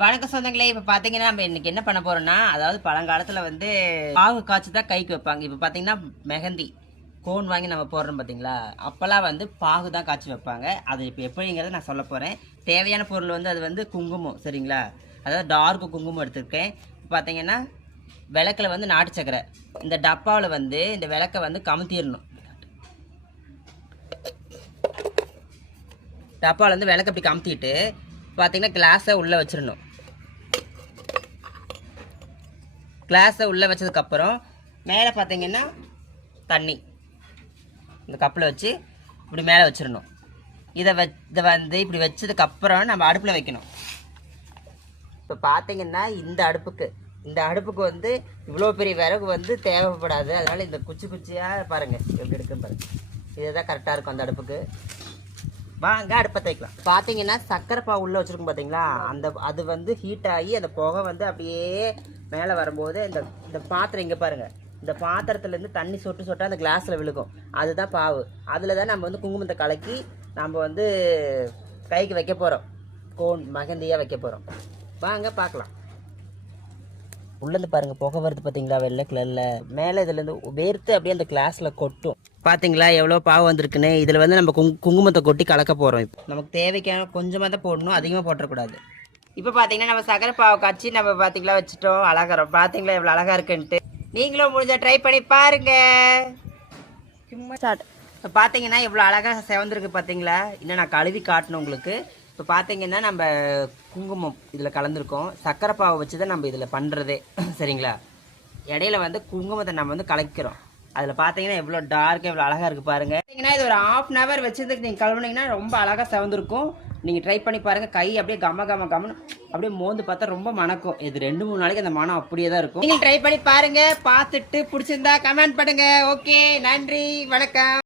வணக்கம் சொந்தங்களே. இப்போ பார்த்தீங்கன்னா நம்ம இன்னைக்கு என்ன பண்ண போறோம்னா, அதாவது பழங்காலத்தில் வந்து பாகு காய்ச்சி தான் கைக்கு வைப்பாங்க. இப்போ பார்த்தீங்கன்னா மெஹந்தி கோன் வாங்கி நம்ம போடுறோம் பார்த்தீங்களா, அப்போல்லாம் வந்து பாகு தான் காய்ச்சி வைப்பாங்க. அது இப்போ எப்படிங்கிறத நான் சொல்ல போகிறேன். தேவையான பொருள் வந்து அது வந்து குங்குமம், சரிங்களா? அதாவது டார்க் குங்குமம் எடுத்துருக்கேன். இப்போ பார்த்தீங்கன்னா விளக்கில் வந்து நாட்டு சக்கரை. இந்த டப்பாவில் வந்து இந்த விளக்கை வந்து கமுத்திடணும். டப்பாவில் வந்து விளக்கு அப்படி கமுத்திட்டு பார்த்தீங்கன்னா கிளாஸை உள்ளே வச்சிடணும். கிளாஸை உள்ளே வச்சதுக்கப்புறம் மேலே பார்த்தீங்கன்னா தண்ணி இந்த கப்பில் வச்சு இப்படி மேலே வச்சிடணும். இதை வந்து இப்படி வச்சதுக்கப்புறம் நம்ம அடுப்பில் வைக்கணும். இப்போ பார்த்தீங்கன்னா இந்த அடுப்புக்கு வந்து இவ்வளோ பெரிய விறகு வந்து தேவைப்படாது. அதனால் இந்த குச்சி குச்சியாக பாருங்கள் எப்படி இருக்குன்னு பாருங்கள். இதுதான் கரெக்டாக இருக்கும் அந்த அடுப்புக்கு. வாங்க அடுப்பை தைக்கலாம். பார்த்தீங்கன்னா சர்க்கரை பாவு உள்ளே வச்சுருக்கோம் பார்த்தீங்களா, அது வந்து ஹீட் ஆகி அந்த புகை வந்து அப்படியே மேலே வரும்போது இந்த பாத்திரம் இங்கே பாருங்கள், இந்த பாத்திரத்துலேருந்து தண்ணி சொட்டு சொட்டாக அந்த கிளாஸில் விழுகும். அதுதான் பாவு. அதில் தான் நம்ம வந்து குங்குமத்தை கலக்கி நம்ம வந்து கைக்கு வைக்க போகிறோம். கோன் மெஹந்தியாக வைக்க போகிறோம். வாங்க பார்க்கலாம். உள்ளேருந்து பாருங்கள் புகை வருது பார்த்தீங்களா, வெள்ளை கலரில். மேலே இதுலேருந்து வேர்த்து அப்படியே அந்த கிளாஸில் கொட்டும். பார்த்தீங்களா எவ்வளோ பாவு வந்திருக்குன்னு. இதில் வந்து நம்ம குங்குமத்தை கொட்டி கலக்க போகிறோம். இப்போ நமக்கு தேவைக்கான கொஞ்சமாக தான் போடணும், அதிகமாக போட்டுறக்கூடாது. இப்போ பார்த்தீங்கன்னா நம்ம சக்கரை பாவை காய்ச்சி நம்ம பார்த்தீங்களா வச்சுட்டோம். அழகாக பார்த்தீங்களா எவ்வளோ அழகாக இருக்குன்ட்டு. நீங்களும் முடிஞ்சால் ட்ரை பண்ணி பாருங்க. ஸ்டார்ட். இப்போ பார்த்தீங்கன்னா எவ்வளோ அழகாக செவந்திருக்கு பார்த்தீங்களா. இன்னும் நான் கழுவி காட்டணும் உங்களுக்கு. இப்போ பார்த்தீங்கன்னா நம்ம குங்குமம் இதில் கலந்துருக்கோம். சக்கரை பாவை வச்சு தான் நம்ம இதில் பண்ணுறதே, சரிங்களா? இடையில வந்து குங்குமத்தை நம்ம வந்து கலக்கிறோம். அதில் பார்த்தீங்கன்னா எவ்வளோ டார்க்காக எவ்வளோ அழகாக இருக்குது பாருங்கள். பார்த்தீங்கன்னா இது ஒரு 1/2 hour வச்சதுக்கு நீங்கள் கழுவுனீங்கன்னா ரொம்ப அழகாக செவந்திருக்கும். நீங்கள் ட்ரை பண்ணி பாருங்கள். கை அப்படியே கம்மன்னு அப்படியே மோந்து பார்த்தா ரொம்ப மணக்கும். இது 2-3 நாளைக்கு அந்த மனம் அப்படியே தான் இருக்கும். நீங்கள் ட்ரை பண்ணி பாருங்கள். பார்த்துட்டு பிடிச்சிருந்தா கமெண்ட் பண்ணுங்கள். ஓகே, நன்றி, வணக்கம்.